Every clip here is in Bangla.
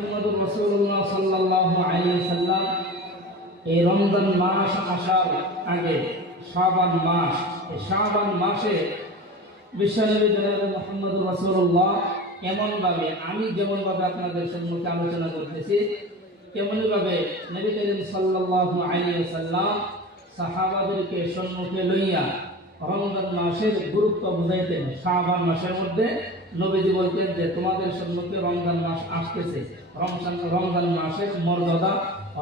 মুহাম্মদুর রাসূলুল্লাহ সাল্লাল্লাহু আলাইহি ওয়াসাল্লাম এই রমজান মাস আসার আগে শাবান মাস, এই শাবান মাসে বিশ্বনবী জনাবে মুহাম্মদুর রাসূলুল্লাহ এমনভাবে, আমি যেমনভাবে আপনাদের সম্মুখে আলোচনা করতেছি তেমনিভাবে নবী করিম সাল্লাল্লাহু আলাইহি ওয়াসাল্লাম সাহাবাদেরকে সম্মুখে লইয়া রমজান মাসের গুরুত্ব বুঝাইতেন। শাবান মাসের মধ্যে নবীজি বলতেন যে তোমাদের সম্মুখে রমজান মাস আসতেছে, রমজান মাসের মর্যাদা,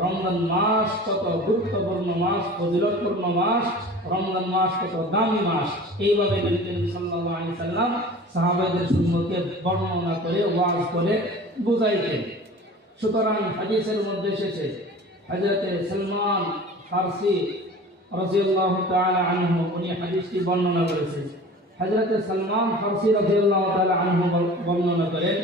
রমজান মাস কত গুরুত্বপূর্ণ মাস, ফজিলতপূর্ণ মাস, রমজান মাস কত দামি মাস, এইভাবে নবী করিম সাল্লাল্লাহু আলাইহি ওয়াসাল্লাম সাহাবাদের সম্মুখে বর্ণনা করে ওয়াজ করে বুঝাইতেন। সুতরাং হাদিসের মধ্যে এসেছে হযরতে সালমান ফারসি রাদিয়াল্লাহু তাআলা আনহু উনি হাদিসটি বর্ণনা করেছেন। হযরতে সালমান ফারসি রাদিয়াল্লাহু তাআলা আনহু বর্ণনা করেন,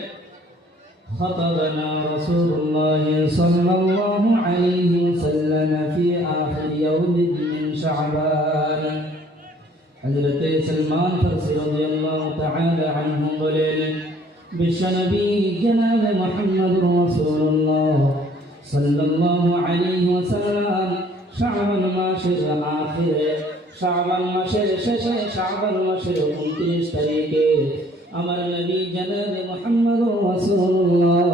خطبنا رسول الله صلى الله عليه وسلم في آخر يوم من شعبان। حضرت سلمان فرسی رضی اللہ تعالی عنہ বলেন, বিশ্বনবী জনাব মুহাম্মদুর রাসূলুল্লাহ সাল্লাল্লাহু আলাইহি ওয়াসাল্লাম শাবান মাসের আখিরে, শাবান মাসের শেষে, শাবান মাসের 29 তারিখে আমার নবী জনাব মুহাম্মদুর রাসূলুল্লাহ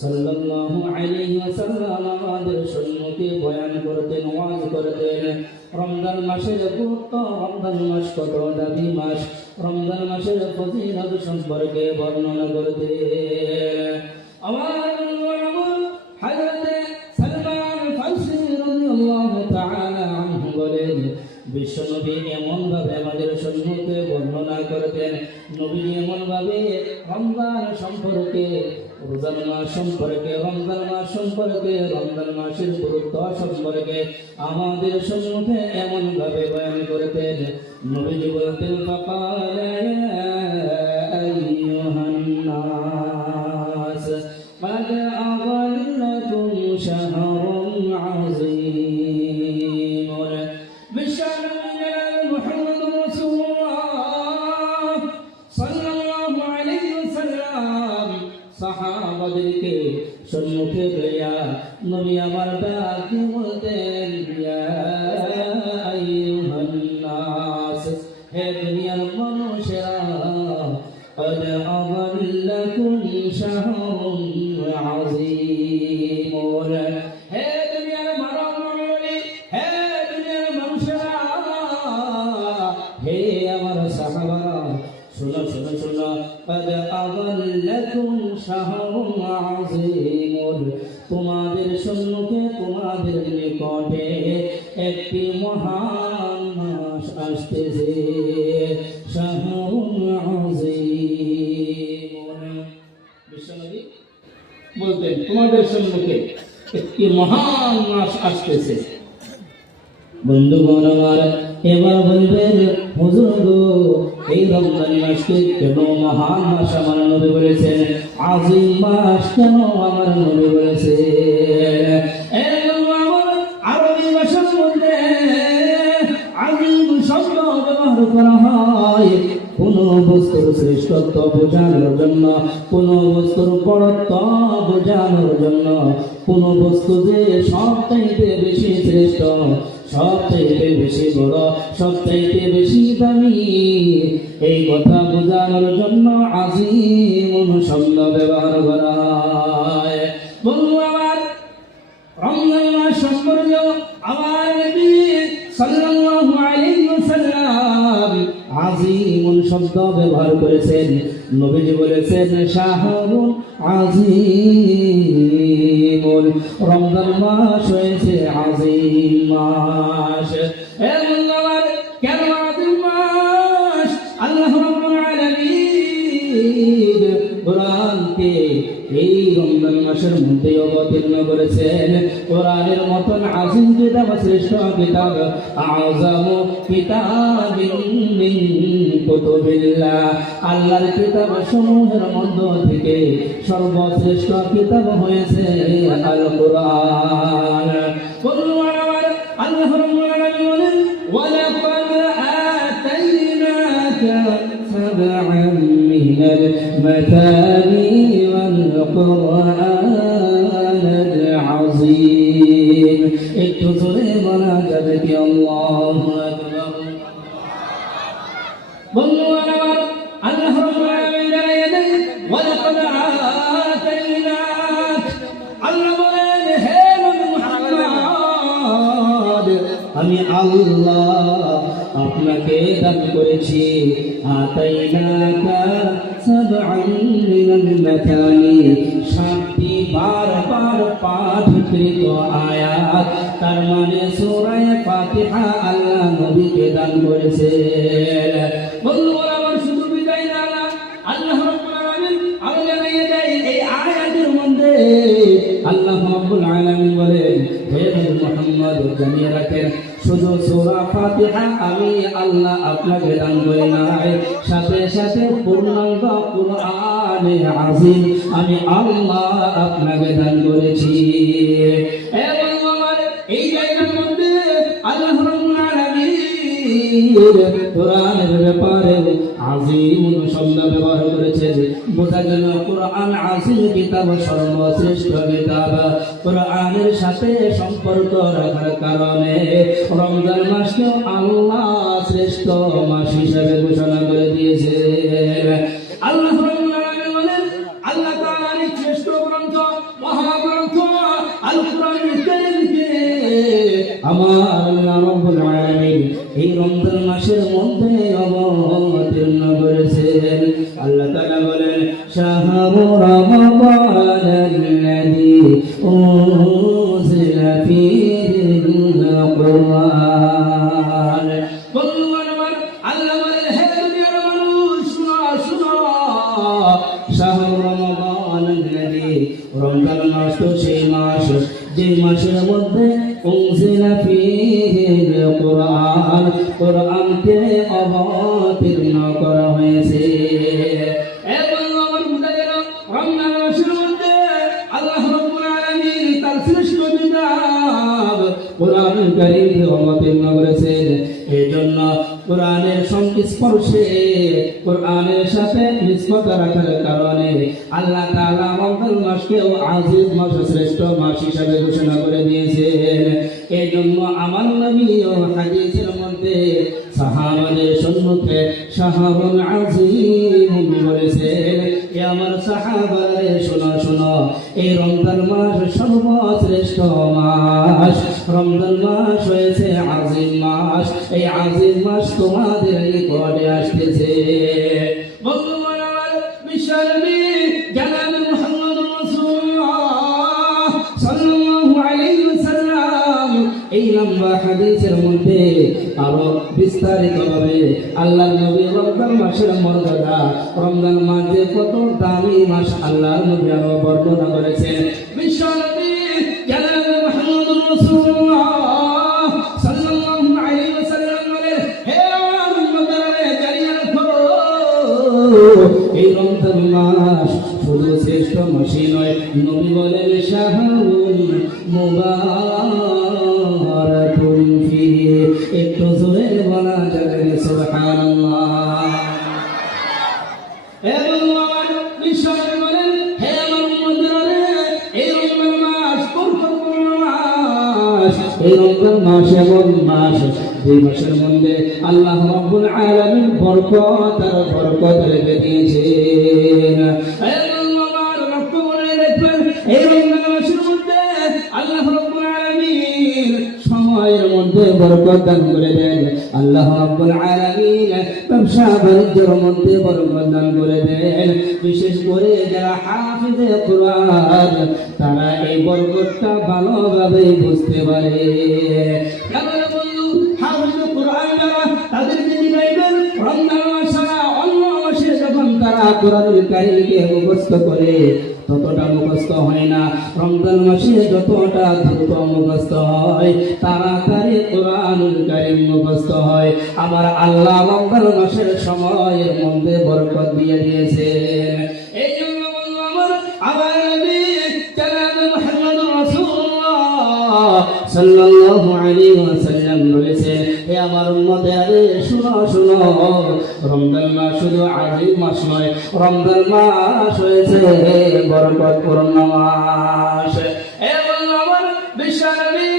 সাল্লাল্লাহু আলাইহি ওয়াসাল্লাম আমাদের সম্মুখে বয়ান করতেন, ওয়াজ করতেন। রমজান মাসের গুরুত্ব, রমজান মাস কত দামি মাস, রমজান মাসের ফজিলত সম্পর্কে বর্ণনা করতেন। আমার হযরতে সালমান ফারসি রাদিয়াল্লাহু তাআলা আনহু বলেন, বিশ্বনবী এমনভাবে আমাদের সম্মুখে বর্ণনা করতেন, নবী এমনভাবে রমজান সম্পর্কে, রমজান মাস সম্পর্কে, রমজান মাস সম্পর্কে, রমজান মাসের গুরুত্ব সম্পর্কে আমাদের সম্মুখে এমনভাবে বয়ান করতেন। নবী বলতেন, ফাকালা ইয়া আইয়ুহান নাস قد أضلكم شهر عظيم। محمد رسول الله صلى الله عليه وسلم সাহাবাদেরকে সম্মুখে লইয়া নবী আমার ডাক বলতেন, ইয়া আইয়ুহান নাস, হে দুনিয়ার মানুষেরা, قد أضلكم شهر عظيم। হে দুনিয়ার মানবমণ্ডলী, হে দুনিয়ার মানুষেরা, হে আমার সাহাবারা, শুনো শুনো শুনো, قد أضلكم شهر عظيم, তোমাদের সম্মুখে, তোমাদের নিকটে একটি মহান মাস আসতেছে, শাহরুন আযীম। বিশ্বনবী বলতেন, তোমাদের সম্মুখে একটি মহান মাস আসতেছে। বন্ধুগণ আমার, এবার বলবেন, হুজুর গো, এই রমজান মাসকে কেন মহান মাস আমার নবী বলেছেন, আযীম মাস কেন আমার নবী বলেছেন? আরবি ভাষার মধ্যে আযীম শব্দ ব্যবহার করা হয় কোন বস্তুর শ্রেষ্ঠত্ব বোঝানোর জন্য, কোন বস্তুর বড়ত্ব বোঝানোর জন্য, কোন বস্তু যে সবচাইতে বেশি শ্রেষ্ঠ, সবচাইতে বেশি বড়, সবচাইতে বেশি দামি, এই কথা বোঝানোর জন্য আযীম শব্দ ব্যবহার করা হয়। বন্ধু আমার, রমজান মাস সম্পর্কে আমার নবী সাল্লাল্লাহু আলাইহি ওয়াসাল্লাম আযীম শব্দ ব্যবহার করেছেন। নবীজি বলেছেন, শাহরুন আযীম, রমজান মাস হয়েছে আযীম মাস। আমার কেন আযীম মাস? আল্লাহ রাব্বুল আলামিন কোরআনকে এই রমজান মাসের মধ্যে অবতীর্ণ করেছেন। কোরআনের মতন আযীম কিতাব, শ্রেষ্ঠ কিতাব, আযমু কিতাবিন মিন কুতুবিল্লাহ, আল্লাহর কিতাব সমূহের মধ্য থেকে সর্বশ্রেষ্ঠ কিতাব হয়েছে আল কোরআন। আল্লাহ রাব্বুল আলামিন বলেন, ওয়ালাকাদ আতাইনাকা সাবআন মিনাল মাতানি ওয়াল القرآن العظيم একটু জোরে বলা যাবে কি আল্লাহু আকবার বন্ধুরা আল্লাহ রাব্বুল আলামিন জানালেন ওয়ালাকাদ আতাইনাক আল্লাহ বলেন হে নবী মুহাম্মদ আমি আল্লাহ আপনাকে দান করেছি আতাইনাকা সাবআন মিনাল মাথানি সাতটি বারবার পাঠকৃত আয়াত তার মানে সূরা ফাতিহা আল্লাহ নবীকে দান করেছেন বন্ধুরা আমার শুধু বিদায় না আল্লাহ রাব্বুল আলামিন আরো জানিয়ে দেয় এই আয়াতের মধ্যে আল্লাহ রাব্বুল আলামিন বলেন হে মুহাম্মদ জানিয়ে রাখেন শুধু সূরা ফাতিহা আমি আল্লাহ আপনাকে দান করি নাই সাথে সাথে পূর্ণাঙ্গ কুরআনে আযীম আমি আল্লাহ আপনাকে দান করেছি এবং আমার এই জায়গার মধ্যে আল্লাহ রাব্বুল আলামিন কোরআনের ব্যাপারে আযীম শব্দ ব্যবহার করেছে বোঝা গেল কোরআন আযীম কিতাব সর্বশ্রেষ্ঠ কিতাব কোরআনের সাথে সম্পর্ক রাখার কারণে রমজান মাসকে আল্লাহ শ্রেষ্ঠ মাস হিসেবে ঘোষণা করে দিয়েছে আল্লাহ রাব্বুল আলামিন বলেন আল্লাহ তাআলার শ্রেষ্ঠ গ্রন্থ মহাগ্রন্থ আল কোরআনুল কারীমকে আমার আল্লাহ রাব্বুল আলামিন এই রমজান মাসের মধ্যে অবতীর্ণ করেছেন আল্লাহ তাআলা বলেন শাহরু রমাদানাল্লাযী উনজিলা ফীহিল কুরআন বন্ধুগণ আল্লাহ বলেন হে দুনিয়ার মানুষ শুনো শাহরু রমাদানাল্লাযী রমজান মাস তো সেই মাস যে মাসের মধ্যে উনজিলা ফীহিল কুরআন কোরআনকে অবতীর্ণ করা হয়েছে এবং আমার বুঝা গেল রমজান মাসের মধ্যে আল্লাহ রাব্বুল আলামিন তার শ্রেষ্ঠ কিতাব কোরআনুল কারীমকে অবতীর্ণ করেছেন এজন্য কোরআনের সংস্পর্শে কোরআনের সাথে নিসবত রাখার কারণে আল্লাহ তাআলা রমজান মাসকেও আযীম মাস শ্রেষ্ঠ মাস হিসেবে ঘোষণা করে দিয়েছেন এজন্য আমার নবীও হাদিসের মধ্যে সাহাবাদের সম্মুখে শাহরুল আযীম বলেছেন এ আমার সাহাবারে শোনো এই রমজান মাস সর্বশ্রেষ্ঠ মাস রমজান মাস হয়েছে আযীম মাস এই আযীম মাস তোমাদের নিকটে আসতেছে বন্ধুগণ আমার বিশ্বনবী জনাব মুহাম্মদুর রাসূলুল্লাহ সাল্লাল্লাহু আলাইহি ওয়াসাল্লাম এই লম্বা হাদিসের মধ্যে আরো বিস্তারিতভাবে আল্লাহর নবী রমজান মাসের মর্যাদা রমজান মাস যে কত দামি মাস আল্লাহর নবী আরো বর্ণনা করেছেন বিশ্বনবী জনাব মুহাম্মদুর রাসূলুল্লাহ সাল্লাল্লাহু আলাইহি ওয়াসাল্লাম বলেন হে আমার উম্মতরা জানিয়ে রাখো এই রমজান মাস শুধু শ্রেষ্ঠ মাসই নয় নবী বলেন শাহরুল মুবারাকুন ফিহি একটু জোরে বলা যাবে সুবহানাল্লাহ এবং আমার বিশ্বনবী বলেন হে আমার উম্মতরা এই রমজান মাস বরকতপূর্ণ মাস এই রমজান মাস এমন মাস যে মাসের মধ্যে আল্লাহ রাব্বুল আলামিন বরকত রেখে দিয়েছেন এবং আমার লক্ষ্য করে দেখবেন এই রমজান মাসের মধ্যে আল্লাহ রাব্বুল আলামিন সময়ের মধ্যে বরকত দান করে দেন আল্লাহ রাব্বুল আলামিন ব্যবসা বাণিজ্যের মধ্যে বরকত দান করে দেন বিশেষ করে যারা হাফিজে কুরআন তারা এই বরকতটা ভালোভাবে বুঝতে পারে কারণ বন্ধু হাফিজে কুরআন যারা তাদেরকে দিবেন রমজান মাস ছাড়া অন্য মাসে যখন তারা কোরআনুল কারীমকে মুখস্থ করে ততটা মুখস্থ হয় না রমজান মাসে যতটা দ্রুত মুখস্থ হয় তাড়াতাড়ি কোরআনুল কারীম মুখস্থ হয় আমার আল্লাহ রমজান মাসের সময়ের মধ্যে বরকত দিয়ে দিয়েছেন এই জন্য আমার নবী জনাব মুহাম্মদুর রাসূলুল্লাহ সাল্লাল্লাহু আলাইহি ওয়াসাল্লাম বলেছেন হে আমার উম্মতেরা শুনো শুনো, রমজান মাস শুধু আজিব মাস নয়, রমজান মাস হয়েছে বরকতপূর্ণ মাস। হে আমার বিশ্বনবী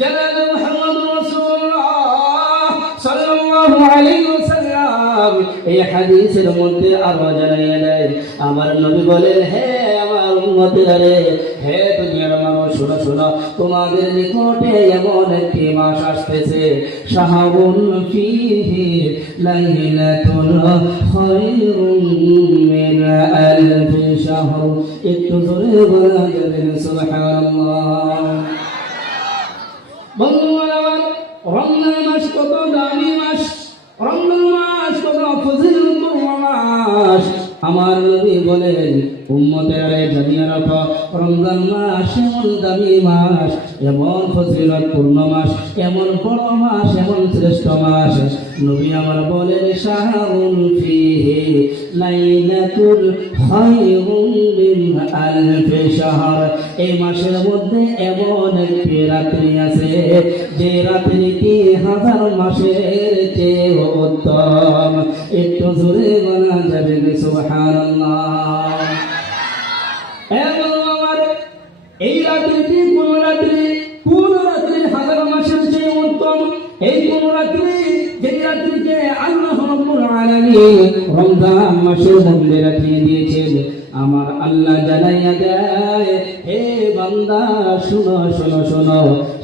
জনাব মুহাম্মদ রাসূলুল্লাহ সাল্লাল্লাহু আলাইহি ওয়াসাল্লাম এই হাদিসের মধ্যে আরো জানিয়ে দেয়, আমার নবী বলেন, হে আমার উম্মতেরা হে দুনিয়ার মানুষ শোনো শোনো, তোমাদের নিকটে এমন একটি মাস আসতেছে, শাহরুন ফীহি লাইলাতুল খায়রুম মিন আলফি শাহর। একটু জোরে বলা যাবে সুবহানাল্লাহ। বন্ধুরা আমার, রমজান মাস কত দামি মাস, রমজান মাস কত ফজিলতপূর্ণ মাস। আমার নবী বলেন, উম্মতেরা জানিয়ে রাখো, রমজান মাস এমন দামি মাস, এমন ফজিলতপূর্ণ মাস, এমন বড় মাস, এমন শ্রেষ্ঠ মাস। নবী আমার বলেন, শাহরুন ফীহি লাইলাতুল খায়রুম মিন আলফি শাহর। এই মাসের মধ্যে এমন একটি রাত্রি আছে, যে রাত্রিটি হাজার মাসের চেয়ে উত্তম। একটু জোরে বলা যাবে সুবহানাল্লাহ। এই রাত্রিটি কোন রাত্রি হাজার মাসের চেয়ে উত্তম। এই কোন রাত্রি, যে রাত্রিকে আল্লাহ রাব্বুল আলামিন রমজান মাসের মধ্যে রাখিয়ে দিয়েছেন। আমার আল্লাহ জানাইয়া দেয়, হে বান্দা শুনো শুনো শুনো,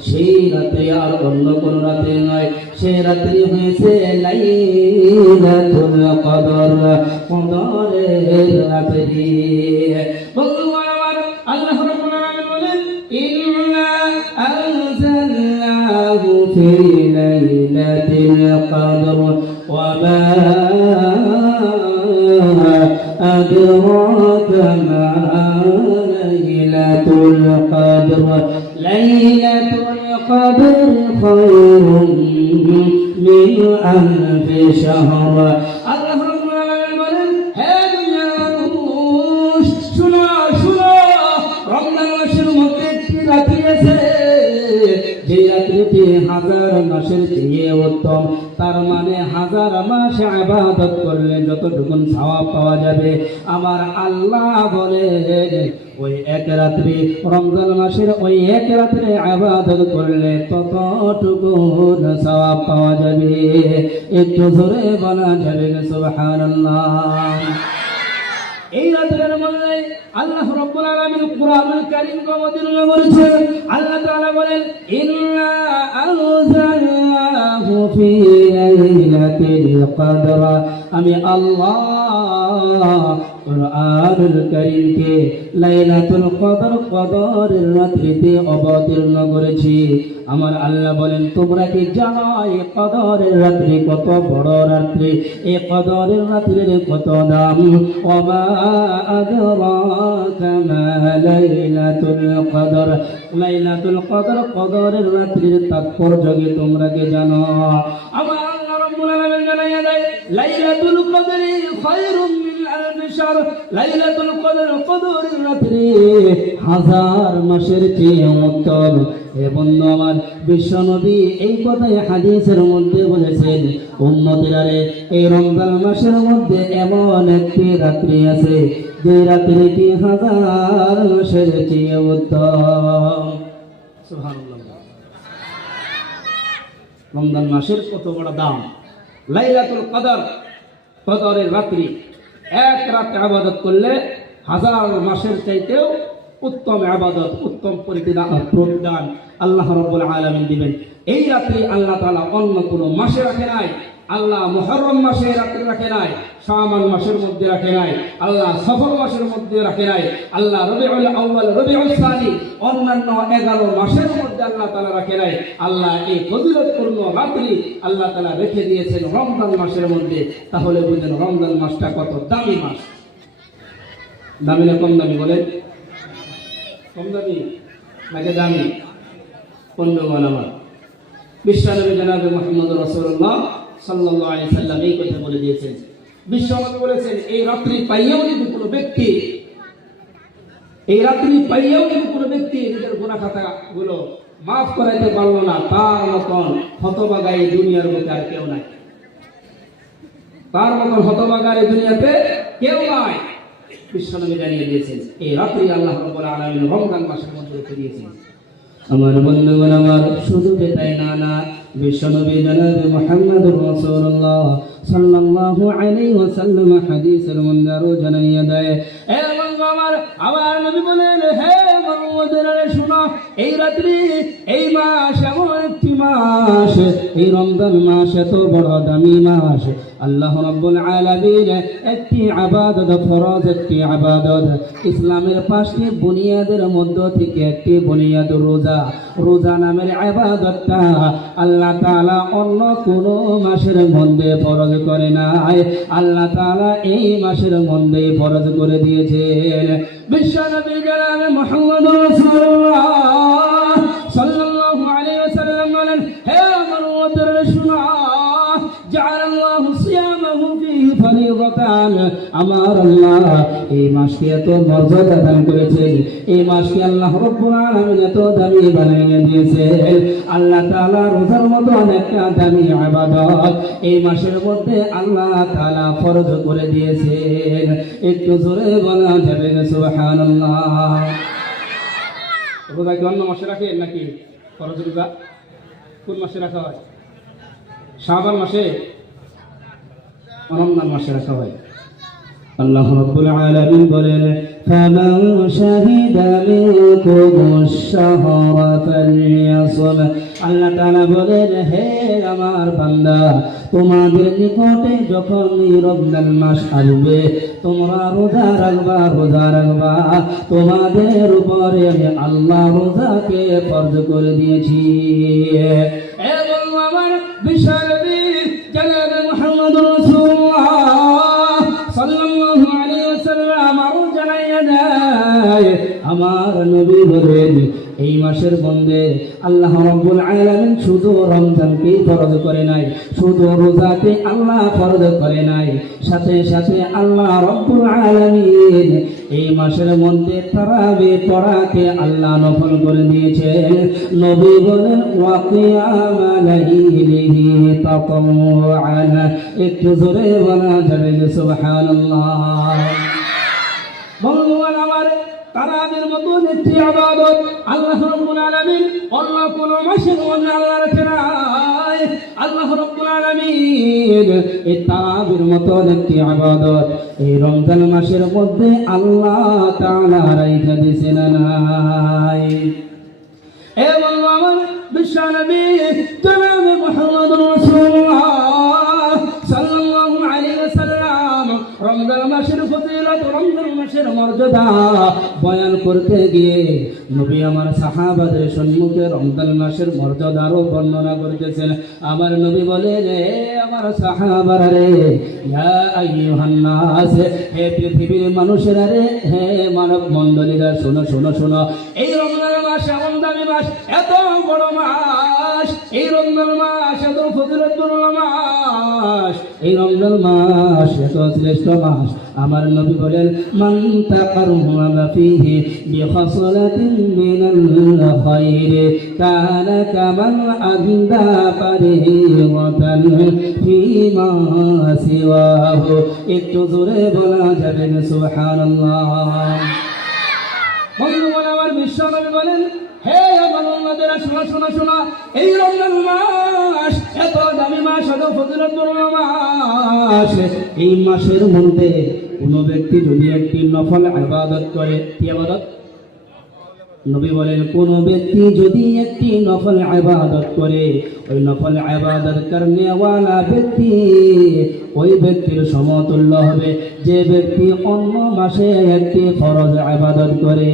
সেই রাত্রি আর অন্য কোন রাত্রি নয়, সেই রাত্রি হয়েছে লাইলাতুল কদর, কদরের রাত্রি। বন্ধুগণ আমার, আল্লাহ রাব্বুল আলামিন বলেন, ইন্না আনজালনাহু ফি লাইলাতিল কদর ওয়া মা أدراك ما ليلة القدر ليلة القدر خير من ألف شهر। الله رب العالمين هذا মানুষ শুনো শুনো, রমজান মাসের মধ্যে একটি রাত্রি আছে, যে রাত্রিটি হাজার মাসের চেয়ে উত্তম। তার মানে হাজার মাস ইবাদত করলে যতটুকু সওয়াব পাওয়া যাবে, আমার আল্লাহ বলে ওই এক রাত্রি, রমজান মাসের ওই এক রাত্রে ইবাদত করলে ততটুকু সওয়াব পাওয়া যাবে। একটু জোরে বলা যাবে সুবহানাল্লাহ। এই রাতের মধ্যে আল্লাহ রাব্বুল আলামিন কুরআনুল কারীমকে অবতীর্ণ করেছেন। আল্লাহ তাআলা বলেন, ইন্না আনজালনাহু ফি লাইলাতিল কদর। আমি আল্লাহ কুরআনুল কারীমকে লাইলাতুল কদর, কদরের রাত্রিতে অবতীর্ণ করেছি। আমার আল্লাহ বলেন, তোমরা কি জানো এই কদরের রাত্রি কত বড় রাত্রি, এই কদরের রাত্রির কত দাম? ওমা আদরাকা মা লাইলাতুল কদর। লাইলাতুল কদর, কদরের রাত্রির তাৎপর্য কি তোমরা কি জানো? আমার আল্লাহ রাব্বুল আলামিন জানাইয়া দেয়, লাইলাতুল কদরি খায়রুম মিন আলফি শাহর। লাইলাতুল কদর, কদরের রাত্রি হাজার মাসের চেয়ে উত্তম। হে বন্ধু আমার, বিশ্বনবী এই কথাই হাদিসের মধ্যে বলেছেন, উম্মতেরা এই রমজান মাসের মধ্যে এমন একটি রাত্রি আছে, যে রাত্রিটি হাজার মাসের চেয়ে উত্তম। সুবহানাল্লাহ। রমজান মাসের কত বড় দাম! লাইলাতুল কদর, কদরের রাত্রি, এক রাত ইবাদত করলে হাজার মাসের চাইতেও উত্তম ইবাদত, উত্তম প্রতিদান আল্লাহ রাব্বুল আলামিন দিবেন। এই রাত্রি আল্লাহ তাআলা অন্য কোন মাসে রাখে নাই। আল্লাহ মুহররম মাসে রাত্রি রাখে নাই, শাবান মাসের মধ্যে রাখে নাই, আল্লাহ সফর মাসের মধ্যে রাখে নাই, আল্লাহ রবিউল আউয়াল, রবিউল সানি, অন্যান্য 11 মাসের মধ্যে আল্লাহ তাআলা রাখে নাই। আল্লাহ এই ফজিলতপূর্ণ রাত্রি আল্লাহ তাআলা রেখে দিয়েছেন রমজান মাসের মধ্যে। তাহলে বুঝেন রমজান মাসটা কত দামি মাস। দামি না কম দামি বলেন? কম দামি নাকি দামি? বন্ধুগণ আমার, বিশ্বনবী জনাব মুহাম্মদ রাসূলুল্লাহ সাল্লাল্লাহু আলাইহি সাল্লাম এই কথা বলে দিয়েছেন। বিশ্বনবী বলেছেন, এই রাত্রি পাইয়াও যদি কোনো ব্যক্তি নিজের গুনাহ খাতাগুলো মাফ করাইতে পারলো না, তার মতন হতভাগা এই দুনিয়ার মধ্যে আর কেউ নাই। তার মতন হতভাগা এই দুনিয়াতে কেউ নাই। বিশ্বনবী জানিয়ে দিয়েছেন এই রাত্রি আল্লাহ রাব্বুল আলামিন রমজান মাসের মধ্যে রেখে দিয়েছেন। আমার বন্ধুগণ, আমার শুধু তাই না, বিশ্বনবী জনাবে মুহাম্মদুর রাসূলুল্লাহ সাল্লাল্লাহু আলাইহি ওয়াসাল্লাম হাদিসের মধ্যে আরো জানিয়ে দেয়, এ বন্ধু আমার নবী বলেন, হে মুহাম্মদের শুনো, এই রাত্রি, এই মাস এমন একটি মাস, এই রমজান মাস এত বড় দামি মাস, আল্লাহ রাব্বুল আলামিন একটি ইবাদত ফরজ, একটি ইবাদত, ইসলামের 5টি বুনিয়াদের মধ্য থেকে একটি বুনিয়াদ রোজা। রোজা নামের ইবাদতটা আল্লাহ তাআলা অন্য কোন মাসের মধ্যে ফরজ করে নাই, আল্লাহ তাআলা এই মাসের মধ্যে ফরজ করে দিয়েছেন। বিশ্বনবী জনাবে মুহাম্মদুর রাসূলুল্লাহ সাল্লাল্লাহু আলাইহি ওয়াসাল্লাম বলেন, হে আমার উম্মতেরা শুনো, জাআলাল্লাহু সিয়ামাহু ফীহি ফরিদাতান, আমার আল্লাহ এই মাসকে এত মর্যাদা দান করেছেন, এই মাসকে আল্লাহ রাব্বুল আলামিন এত দামি বানিয়ে দিয়েছেন। আল্লাহ তাআলা রোজার মতো অনেকটা দামি ইবাদত এই মাসের মধ্যে আল্লাহ তাআলা ফরজ করে দিয়েছেন। একটু জোরে বলা যাবে সুবহানাল্লাহ। রোজা কি অন্য মাসে রাখেন নাকি? ফরজ রোজা কোন মাসে রাখা হয়? শাবান মাসে, রমজান মাসে রাখা হয়। আল্লাহ রাব্বুল আলামিন বলেন, ফামান শাহিদা মিনকুমুশ শাহরা ফালইয়াসুম, আল্লাহ তাআলা বলেন, হে আমার বান্দা, তোমাদের নিকটে যখন রমজান মাস আসবে তোমরা রোজা রাখবা, রোজা রাখবা। তোমাদের উপরে আমি আল্লাহ রোজাকে ফরজ করে দিয়েছি। এবং আমার বিশ্বনবী জনাবে মুহাম্মদুর রাসূলুল্লাহ সাল্লাল্লাহু আলাইহি ওয়াসাল্লাম আরো জানাইয়া দেয়, আমার নবী বলেন, এই মাসের মধ্যে আল্লাহ রাব্বুল আলামিন শুধু রমজানকে ফরজ করে নাই, শুধু রোজাকে আল্লাহ ফরজ করে নাই, সাথে সাথে আল্লাহ রাব্বুল আলামিন এই মাসের মধ্যে তারাবি পড়াকে আল্লাহ নফল করে দিয়েছেন। নবী বলেন, ওয়া কিয়াম লাইলিহি তাতাওয়ান, একটু জোরে বলা যাবে সুবহানাল্লাহ। বন্ধুগণ আমার, তারাবির মতন একটি ইবাদত আল্লাহ রাব্বুল আলামিন অন্য কোন মাসের মধ্যে আল্লাহ রাখে নাই। আল্লাহ রাব্বুল আলামিন এই তারাবির মতন একটি ইবাদত এই রমজান মাসের মধ্যে আল্লাহ তাআলা রাইখা দিয়েছেন নাই। এ বন্ধু আমার, বিশ্বনবী জনাবে মুহাম্মদুর রাসূলুল্লাহ সাল্লাল্লাহু আলাইহি ওয়াসাল্লাম রমজান মাসের ফজিলত, রমজান মাসের মর্যাদা বয়ান করতে গিয়ে নবী আমার সাহাবাদের সম্মুখে রমজান মাসের মর্যাদারও বর্ণনা করতেছেন। আমার নবী বলেন, হে আমার সাহাবারা রে, ইয়া আইয়ুহান নাস, হে পৃথিবীর মানুষেরা রে, হে মানব মণ্ডলীরা, শোনো শোনো শোনো, এই রমজান মাস এমন দামি মাস, এত বড় মাস, এই রমজান মাস এত ফজিলতপূর্ণ মাস, এই রমজান মাস এত শ্রেষ্ঠ মাস। আমার নবী বলেন, মান তাকাররামা ফীহি বিখাসলাতিন মিনাল খায়রি কানা কামান আদা ফারিদাতান ফীমা সিওয়াহু, একটু জোরে বলা যাবে সুবহানাল্লাহ। বন্ধুগণ আমার, বিশ্বনবী বলেন, হে আমার উম্মতেরা শোনো শোনো শোনো, এই রমজান মাস এত দামি মাস, এত ফজিলতপূর্ণ মাস, এই মাসের মধ্যে কোন ব্যক্তি যদি একটি নফল ইবাদত করে, কি ইবাদত? নবী বলেন, কোন ব্যক্তি যদি একটি নফল ইবাদত করে, ওই নফল ইবাদত করনে ওয়ালা ব্যক্তি ওই ব্যক্তির সমতুল্য হবে যে ব্যক্তি অন্য মাসে একটি ফরজ ইবাদত করে।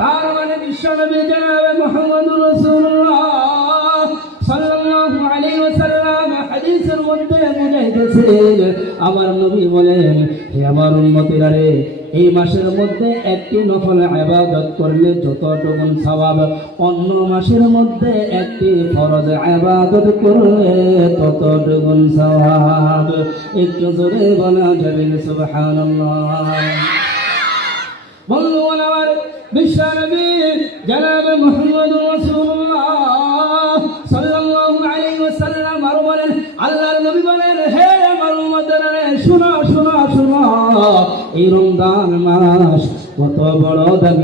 তার মানে বিশ্বনবী জনাবে মুহাম্মদুর রাসূলুল্লাহ সাল্লাল্লাহু আলাইহি ওয়াসাল্লাম হাদিসের মধ্যে বুঝাইতেছেন, আমার নবী বলেন, হে আমার উম্মতেরা রে, এই মাসের মধ্যে একটি নফল ইবাদত করলে যতটুকু সওয়াব, অন্য মাসের মধ্যে একটি ফরজ ইবাদত করলে ততটুকু সওয়াব। একটু জোরে বলা যাবে সুবহানাল্লাহ। বন্ধুগণ আমার, বিশ্বনবী জনাবে মুহাম্মদুর রাসূলুল্লাহ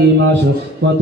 এই মাস কত